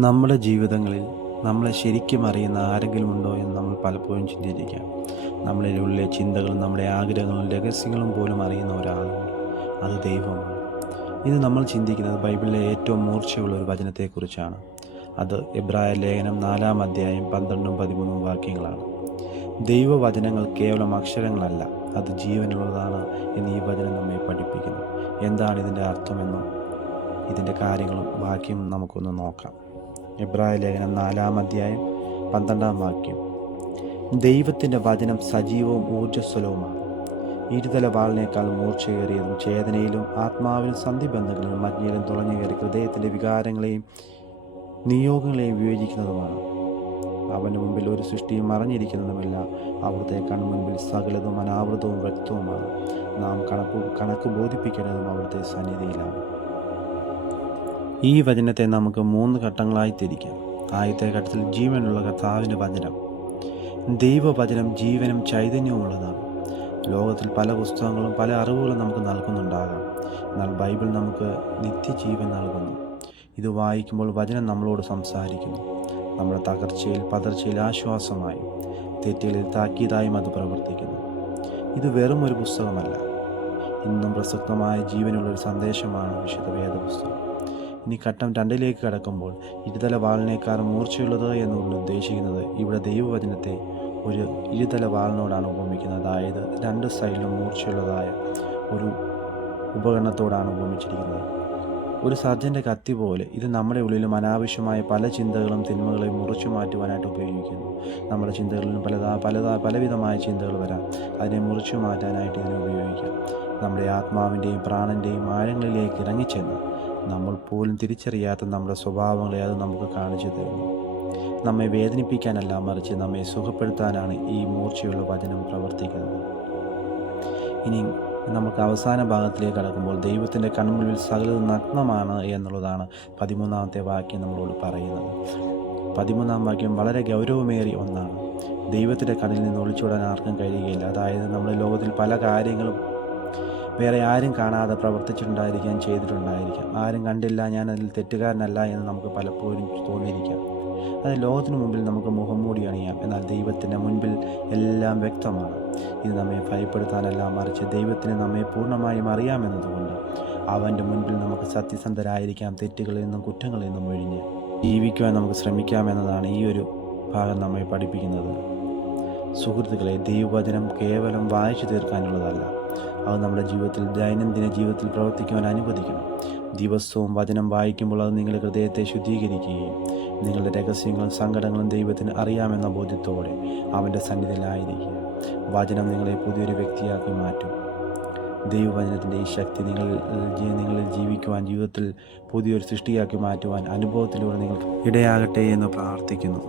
നമ്മുടെ ജീവിതങ്ങളിൽ നമ്മളെ ശരിക്കും അറിയുന്ന ആരെങ്കിലും ഉണ്ടോ എന്ന് നമ്മൾ പലപ്പോഴും ചിന്തിച്ചിരിക്കാം. നമ്മുടെ ഉള്ളിലെ ചിന്തകളും നമ്മുടെ ആഗ്രഹങ്ങളും രഹസ്യങ്ങളും പോലും അറിയുന്ന ഒരാളുണ്ട്. അത് ദൈവമാണ്. ഇന്ന് നമ്മൾ ചിന്തിക്കുന്നത് ബൈബിളിലെ ഏറ്റവും മൂർച്ചയുള്ള ഒരു വചനത്തെക്കുറിച്ചാണ്. അത് എബ്രായ ലേഖനം 4-ാം അധ്യായം 12-13 വാക്യങ്ങളാണ്. ദൈവവചനങ്ങൾ കേവലം അക്ഷരങ്ങളല്ല, അത് ജീവനുള്ളതാണ് എന്ന് ഈ വചനം നമ്മെ പഠിപ്പിക്കുന്നു. എന്താണ് ഇതിൻ്റെ അർത്ഥമെന്നും ഇതിൻ്റെ കാര്യങ്ങളും വാക്യം നമുക്കൊന്ന് നോക്കാം. എബ്രായ ലേഖനം 4-ാം അധ്യായം 12-ാം വാക്യം. ദൈവത്തിൻ്റെ വചനം സജീവവും ഊർജ്ജസ്വലവുമാണ്, ഇരുതല വാളിനേക്കാൾ മൂർച്ചയേറിയതും ചേതനയിലും ആത്മാവിലും സന്ധിബന്ധങ്ങളിലും മജ്ഞയിലും തുളഞ്ഞു കയറി ഹൃദയത്തിൻ്റെ വികാരങ്ങളെയും നിയോഗങ്ങളെയും വിവേചിക്കുന്നതുമാണ്. അവൻ്റെ മുമ്പിൽ ഒരു സൃഷ്ടിയും മറഞ്ഞിരിക്കുന്നതുമില്ല. അവിടുത്തെ കൺമുൻപിൽ സകലതും അനാവൃതവും വ്യക്തവുമാണ്. നാം കണക്ക് ബോധിപ്പിക്കേണ്ടതും അവിടുത്തെ സന്നിധിയിലാണ്. ഈ വചനത്തെ നമുക്ക് 3 ഘട്ടങ്ങളായി തിരിക്കാം. ആദ്യത്തെ ഘട്ടത്തിൽ ജീവനുള്ള കർത്താവിൻ്റെ വചനം. ദൈവവചനം ജീവനും ചൈതന്യവുമുള്ളതാണ്. ലോകത്തിൽ പല പുസ്തകങ്ങളും പല അറിവുകളും നമുക്ക് നൽകുന്നുണ്ടാകാം, എന്നാൽ ബൈബിൾ നമുക്ക് നിത്യജീവൻ നൽകുന്നു. ഇത് വായിക്കുമ്പോൾ വചനം നമ്മളോട് സംസാരിക്കുന്നു. നമ്മുടെ തകർച്ചയിൽ പതർച്ചയിൽ ആശ്വാസമായും തെറ്റുകളിൽ താക്കീതായും അത് പ്രവർത്തിക്കുന്നു. ഇത് വെറും ഒരു പുസ്തകമല്ല, ഇന്നും പ്രസക്തമായ ജീവനുള്ളൊരു സന്ദേശമാണ് വിശുദ്ധ വേദപുസ്തകം. ഇനി ഘട്ടം 2ലേക്ക് കടക്കുമ്പോൾ ഇരുതല വാളിനേക്കാൾ മൂർച്ചയുള്ളത് എന്നുകൊണ്ട് ഉദ്ദേശിക്കുന്നത് ഇവിടെ ദൈവവചനത്തെ ഒരു ഇരുതല വാളിനോടാണ് ഉപമിക്കുന്നത്. അതായത് 2 സൈഡിലും മൂർച്ചയുള്ളതായ ഒരു ഉപകരണത്തോടാണ് ഉപമിച്ചിരിക്കുന്നത്. ഒരു സർജൻ്റെ കത്തി പോലെ ഇത് നമ്മുടെ ഉള്ളിലും അനാവശ്യമായ പല ചിന്തകളും തിന്മകളെയും മുറിച്ചു മാറ്റുവാനായിട്ട് ഉപയോഗിക്കുന്നു. നമ്മുടെ ചിന്തകളിലും പലവിധമായ ചിന്തകൾ വരാം. അതിനെ മുറിച്ചു മാറ്റാനായിട്ട് ഇതിനെ ഉപയോഗിക്കാം. നമ്മുടെ ആത്മാവിൻ്റെയും പ്രാണൻ്റെയും ആഴങ്ങളിലേക്ക് ഇറങ്ങിച്ചെന്ന് നമ്മൾ പോലും തിരിച്ചറിയാത്ത നമ്മുടെ സ്വഭാവങ്ങളെ അത് നമുക്ക് കാണിച്ചു തരുന്നു. നമ്മെ വേദനിപ്പിക്കാനല്ല, മറിച്ച് നമ്മെ സുഖപ്പെടുത്താനാണ് ഈ മൂർച്ചയുള്ള വചനം പ്രവർത്തിക്കുന്നത്. ഇനി നമുക്ക് അവസാന ഭാഗത്തിലേക്ക് കടക്കുമ്പോൾ ദൈവത്തിൻ്റെ കൺമുൻപിൽ സകലതും നഗ്നമാണ് എന്നുള്ളതാണ് 13ാമത്തെ വാക്യം നമ്മളോട് പറയുന്നത്. 13ാം വാക്യം വളരെ ഗൗരവമേറിയ ഒന്നാണ്. ദൈവത്തിൻ്റെ കണ്ണിൽ നിന്ന് ഒളിച്ചോടാൻ ആർക്കും കഴിയുകയില്ല. അതായത് നമ്മുടെ ലോകത്തിൽ പല കാര്യങ്ങളും വേറെ ആരും കാണാതെ പ്രവർത്തിച്ചിട്ടുണ്ടായിരിക്കാം, ചെയ്തിട്ടുണ്ടായിരിക്കാം. ആരും കണ്ടില്ല, ഞാൻ അതിൽ തെറ്റുകാരനല്ല എന്ന് നമുക്ക് പലപ്പോഴും തോന്നിയിരിക്കാം. അത് ലോകത്തിന് മുമ്പിൽ നമുക്ക് മുഖംമൂടി അണിയാം, എന്നാൽ ദൈവത്തിൻ്റെ മുൻപിൽ എല്ലാം വ്യക്തമാണ്. ഇത് നമ്മെ ഭയപ്പെടുത്താനല്ല, മറിച്ച് ദൈവത്തിന് നമ്മെ പൂർണ്ണമായും അറിയാമെന്നതുകൊണ്ട് അവൻ്റെ മുൻപിൽ നമുക്ക് സത്യസന്ധരായിരിക്കാം. തെറ്റുകളിൽ നിന്നും കുറ്റങ്ങളിൽ നിന്നും ഒഴിഞ്ഞ് ജീവിക്കുവാൻ നമുക്ക് ശ്രമിക്കാമെന്നതാണ് ഈ ഒരു ഭാഗം നമ്മെ പഠിപ്പിക്കുന്നത്. സുഹൃത്തുക്കളെ, ദൈവവചനം കേവലം വായിച്ചു തീർക്കാനുള്ളതല്ല, അത് നമ്മുടെ ജീവിതത്തിൽ ദൈനംദിന ജീവിതത്തിൽ പ്രവർത്തിക്കുവാൻ അനുവദിക്കണം. ദിവസവും വചനം വായിക്കുമ്പോൾ അത് നിങ്ങളുടെ ഹൃദയത്തെ ശുദ്ധീകരിക്കുകയും നിങ്ങളുടെ രഹസ്യങ്ങളും സങ്കടങ്ങളും ദൈവത്തിന് അറിയാമെന്ന ബോധ്യത്തോടെ അവൻ്റെ സന്നിധിയിലായിരിക്കുക. വചനം നിങ്ങളെ പുതിയൊരു വ്യക്തിയാക്കി മാറ്റും. ദൈവവചനത്തിൻ്റെ ഈ ശക്തി നിങ്ങളിൽ ജീവിക്കുവാൻ, ജീവിതത്തിൽ പുതിയൊരു സൃഷ്ടിയാക്കി മാറ്റുവാൻ അനുഭവത്തിലൂടെ നിങ്ങൾക്ക് ഇടയാകട്ടെ എന്ന് പ്രാർത്ഥിക്കുന്നു.